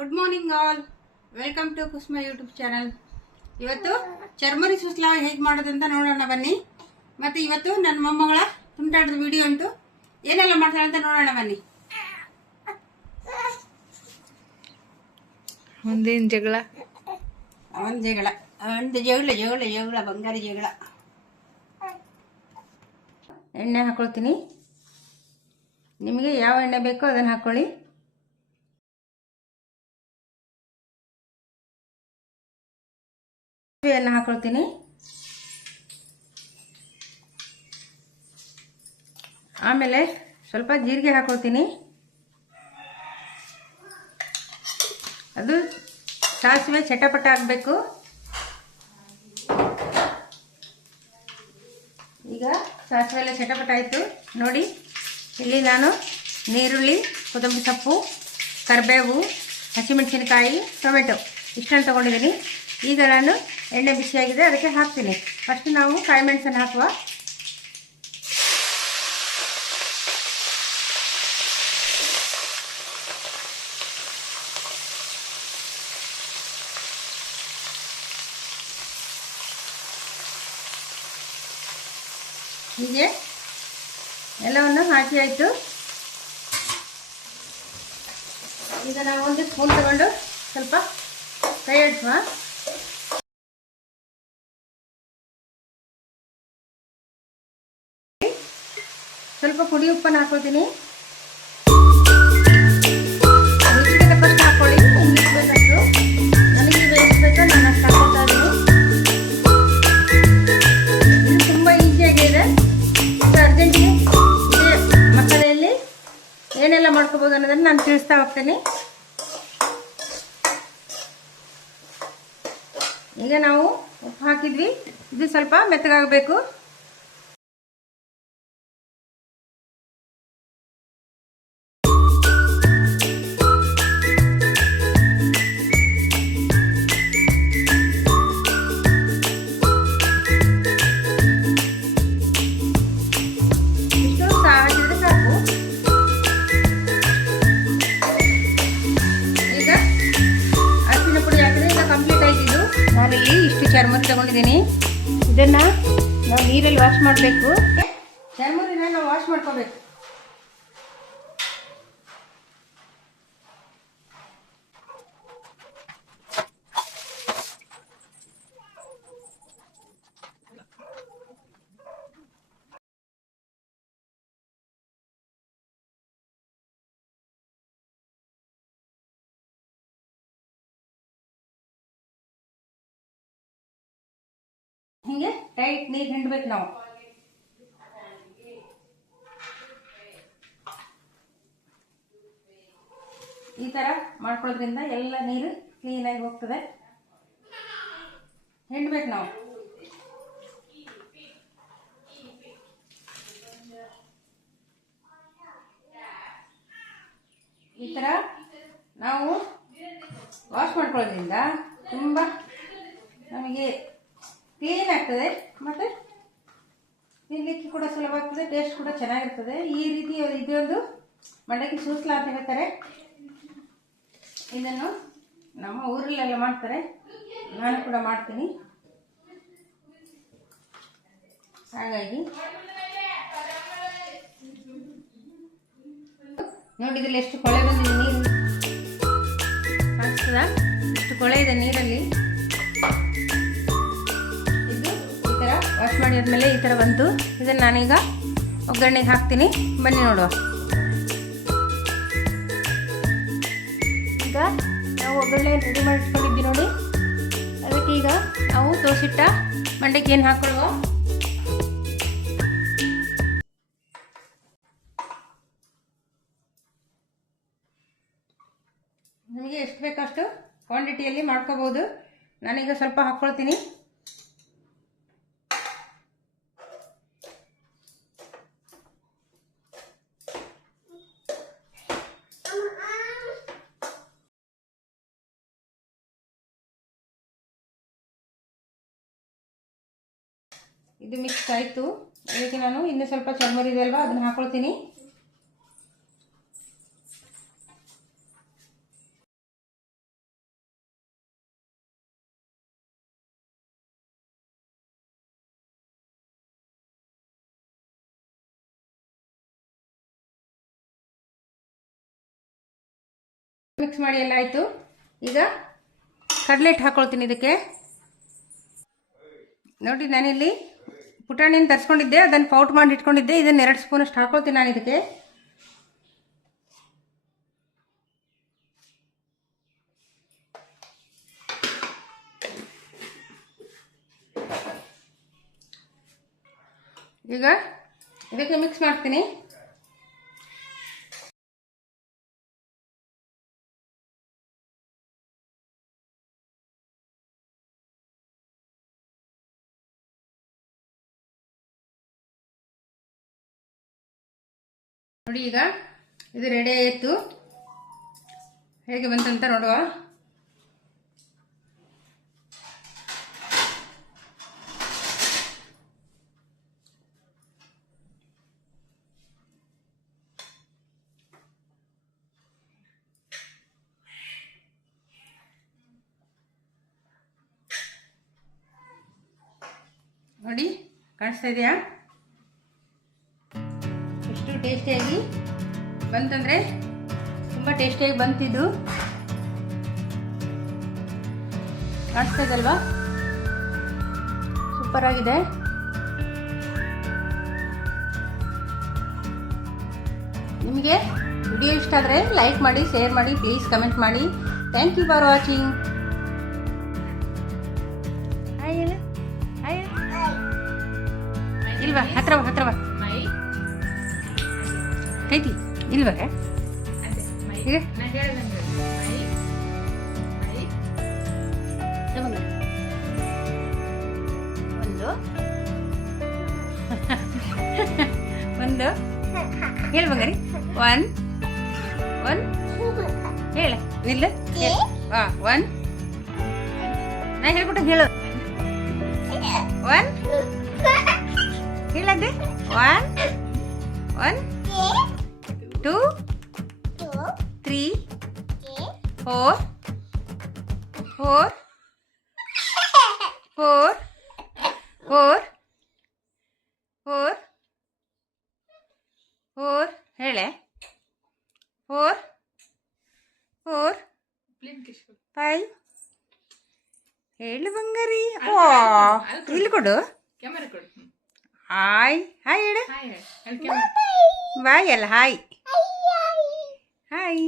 Good morning all, welcome to Kusuma YouTube channel. ಇವತ್ತು ಚರ್ಮರಿ ಸುಸ್ಲಾ ಹೇಗೆ ಮಾಡೋದಂತ ನೋಡೋಣ ಬನ್ನಿ. ಮತ್ತು ಇವತ್ತು ನನ್ನ ಮೊಮ್ಮಗಳ ತುಂಟಾಟದ ವಿಡಿಯೋ ಉಂಟು, ಏನೆಲ್ಲ ಮಾಡ್ತಾಳೆ ಅಂತ ನೋಡೋಣ ಬನ್ನಿ. ಒಂದೇನು ಜಗಳ, ಒಂದು ಜಗಳ ಬಂಗಾರಿ ಜಗಳ. ಎಣ್ಣೆ ಹಾಕೊಳ್ತೀನಿ. ನಿಮಗೆ ಯಾವ ಎಣ್ಣೆ ಬೇಕೋ ಅದನ್ನು ಹಾಕ್ಕೊಳ್ಳಿ. ಎಣ್ಣೆ ಹಾಕೊಳ್ತೀನಿ. ಆಮೇಲೆ ಸ್ವಲ್ಪ ಜೀರಿಗೆ ಹಾಕೊಳ್ತೀನಿ. ಅದು ಸಾಸಿವೆ ಚಟಪಟ ಆಗಬೇಕು. ಈಗ ಸಾಸಿವೆ ಎಲ್ಲ ಚಟಪಟ ಆಯಿತು ನೋಡಿ. ಇಲ್ಲಿ ನಾನು ನೀರುಳ್ಳಿ, ಕೊತ್ತಂಬರಿ ಸೊಪ್ಪು, ಕರಿಬೇವು, ಹಸಿಮೆಣಸಿನಕಾಯಿ, ಟೊಮೆಟೊ ಇಷ್ಟನ್ನು ತೊಗೊಂಡಿದ್ದೀನಿ. ಈಗ ನಾನು ಎಣ್ಣೆ ಬಿಸಿಯಾಗಿದೆ, ಅದಕ್ಕೆ ಹಾಕ್ತೀನಿ. ಫಸ್ಟ್ ನಾವು ಕಾಯಿ ಮೆಣಸನ್ನು ಹಾಕುವ. ಹೀಗೆ ಎಲ್ಲವನ್ನು ಹಾಕಿ ಆಯಿತು. ಈಗ ನಾವು ಒಂದು ಸ್ಪೂನ್ ತಗೊಂಡು ಸ್ವಲ್ಪ ಕೈ ಆಡಿಸುವ. ಸ್ವಲ್ಪ ಪುಡಿ ಉಪ್ಪನ್ನು ಹಾಕೋತೀನಿ. ರುಚಿಗೆ ತಕ್ಕಷ್ಟು ಹಾಕೊಳ್ಳಿ. ನಿಮಗೆ ಬೇಕಷ್ಟು, ನನಗೆ ಎಷ್ಟು ಬೇಕೋ ನಾನು ಅಷ್ಟು ಹಾಕೋತಾ ಇದ್ದೀನಿ. ಇದು ತುಂಬ ಈಸಿಯಾಗಿದೆ. ಈಗ ಅರ್ಜೆಂಟಿಗೆ ಇದೇ ಮಸಾಲೆಯಲ್ಲಿ ಏನೆಲ್ಲ ಮಾಡ್ಕೋಬೋದು ಅನ್ನೋದನ್ನು ನಾನು ತಿಳಿಸ್ತಾ ಹೋಗ್ತೇನೆ. ಈಗ ನಾವು ಉಪ್ಪು ಹಾಕಿದ್ವಿ, ಇದು ಸ್ವಲ್ಪ ಮೆತ್ತಗಾಗಬೇಕು. ನಾನಿಲ್ಲಿ ಇಷ್ಟು ಚರ್ಮುರಿ ತಗೊಂಡಿದ್ದೀನಿ. ಇದನ್ನು ನಾವು ನೀರಲ್ಲಿ ವಾಶ್ ಮಾಡಬೇಕು. ಚರ್ಮುರಿನ ನಾವು ವಾಶ್ ಮಾಡ್ಕೋಬೇಕು. ಹಿಂಗೆ ಟೈಟ್ ನೀರು ಹಿಂಡ್ಬೇಕು ನಾವು. ಈ ಥರ ಮಾಡ್ಕೊಳ್ಳೋದ್ರಿಂದ ಎಲ್ಲ ನೀರು ಕ್ಲೀನಾಗಿ ಹೋಗ್ತದೆ. ಹಿಂಡ್ಬೇಕು ನಾವು. ಈ ಥರ ನಾವು ವಾಶ್ ಮಾಡ್ಕೊಳ್ಳೋದ್ರಿಂದ ತುಂಬ ನಮಗೆ ಕ್ಲೀನ್ ಆಗ್ತದೆ, ಮತ್ತು ತಿನ್ನಲಿಕ್ಕೆ ಕೂಡ ಸುಲಭ ಆಗ್ತದೆ, ಟೇಸ್ಟ್ ಕೂಡ ಚೆನ್ನಾಗಿರ್ತದೆ. ಈ ರೀತಿ ಇದೊಂದು ಮಂಡಕ್ಕಿ ಸೂಸ್ಲಾ ಅಂತ ಹೇಳ್ತಾರೆ. ಇದನ್ನು ನಮ್ಮ ಊರಲ್ಲೆಲ್ಲ ಮಾಡ್ತಾರೆ, ನಾನು ಕೂಡ ಮಾಡ್ತೀನಿ. ಹಾಗಾಗಿ ನೋಡಿ, ಇದರಲ್ಲಿ ಎಷ್ಟು ಕೊಳೆ ಬಂದಿದೆ, ನೀರು ಕಾಣಿಸ್ತದ, ಎಷ್ಟು ಕೊಳೆ ಇದೆ ನೀರಲ್ಲಿ. ವಾಶ್ ಮಾಡಿ ಆದಮೇಲೆ ಈ ಥರ ಬಂತು. ಇದನ್ನು ನಾನೀಗ ಒಗ್ಗರಣೆಗೆ ಹಾಕ್ತೀನಿ, ಬನ್ನಿ ನೋಡುವ. ಈಗ ನಾವು ಒಗ್ಗರಣೆ ರೆಡಿ ಮಾಡಿ ಇಟ್ಕೊಂಡಿದ್ವಿ ನೋಡಿ. ಅದಕ್ಕೆ ಈಗ ನಾವು ತೋಸಿಟ್ಟ ಮಂಡಕ್ಕಿಯನ್ನು ಹಾಕೊಳ್ಳುವ. ನಿಮಗೆ ಎಷ್ಟು ಬೇಕಷ್ಟು ಕ್ವಾಂಟಿಟಿಯಲ್ಲಿ ಮಾಡ್ಕೋಬೋದು. ನಾನೀಗ ಸ್ವಲ್ಪ ಹಾಕ್ಕೊಳ್ತೀನಿ. ಇದು ಮಿಕ್ಸ್ ಆಯಿತು. ಇದಕ್ಕೆ ನಾನು ಇನ್ನೂ ಸ್ವಲ್ಪ ಚರ್ಮರಿ ಇದೆ ಅಲ್ವಾ, ಅದನ್ನು ಹಾಕೊಳ್ತೀನಿ. ಮಿಕ್ಸ್ ಮಾಡಿ ಎಲ್ಲ ಆಯಿತು. ಈಗ ಕಡಲೆ ಹಿಟ್ಟು ಹಾಕ್ಕೊಳ್ತೀನಿ ಇದಕ್ಕೆ. ನೋಡಿ ನಾನಿಲ್ಲಿ ಪುಟಾಣಿನ ತರಿಸ್ಕೊಂಡಿದ್ದೆ, ಅದನ್ನು ಪೌಟ್ ಮಾಡಿ ಇಟ್ಕೊಂಡಿದ್ದೆ. ಇದನ್ನು 2 ಸ್ಪೂನಷ್ಟು ಹಾಕ್ಕೊಳ್ತೀನಿ ನಾನು ಇದಕ್ಕೆ. ಈಗ ಇದಕ್ಕೆ ಮಿಕ್ಸ್ ಮಾಡ್ತೀನಿ. ನೋಡಿ ಈಗ ಇದು ರೆಡಿ ಆಯಿತು. ಹೇಗೆ ಬಂತಂತ ನೋಡುವ. ನೋಡಿ ಕಾಣಿಸ್ತಾ ಇದೆಯಾ? ಎಷ್ಟು ಟೇಸ್ಟಿಯಾಗಿ ಬಂತಂದರೆ ತುಂಬ ಟೇಸ್ಟಿಯಾಗಿ ಬಂತಿದ್ದು. ಕಾಣಿಸ್ತಾ ಇದಲ್ವಾ? ಸೂಪರ್ ಆಗಿದೆ. ನಿಮಗೆ ವಿಡಿಯೋ ಇಷ್ಟ ಆದರೆ ಲೈಕ್ ಮಾಡಿ, ಶೇರ್ ಮಾಡಿ, ಪ್ಲೀಸ್ ಕಮೆಂಟ್ ಮಾಡಿ. Thank you for watching. ಇಲ್ವಾ? ಹತ್ರ ಬಾ ಕೈತಿ ಇಲ್ವಾ? ಈಗ ಒಂದು ಹೇಳು ಬಂಗಾರಿ. ಒನ್ ಹೇಳ ಇಲ್ಲ. ಹಾಂ, 1 ನಾ ಹೇಳ್ಬಿಟ್ಟು ಹೇಳು. 1 ಹೇಳದೆ. 1 2 3 4 4 4 4 4 4 ಹೇಳೆ. 4 4 5 ಹೇಳು ಬಂಗಾರಿ. ಇಲ್ಲಿ ಕೊಡು. ಹಾಯ್ ಹೇಳು. ಬಾಯ್ ಅಲ್ಲ ಹಾಯ್. ಹಾಯ್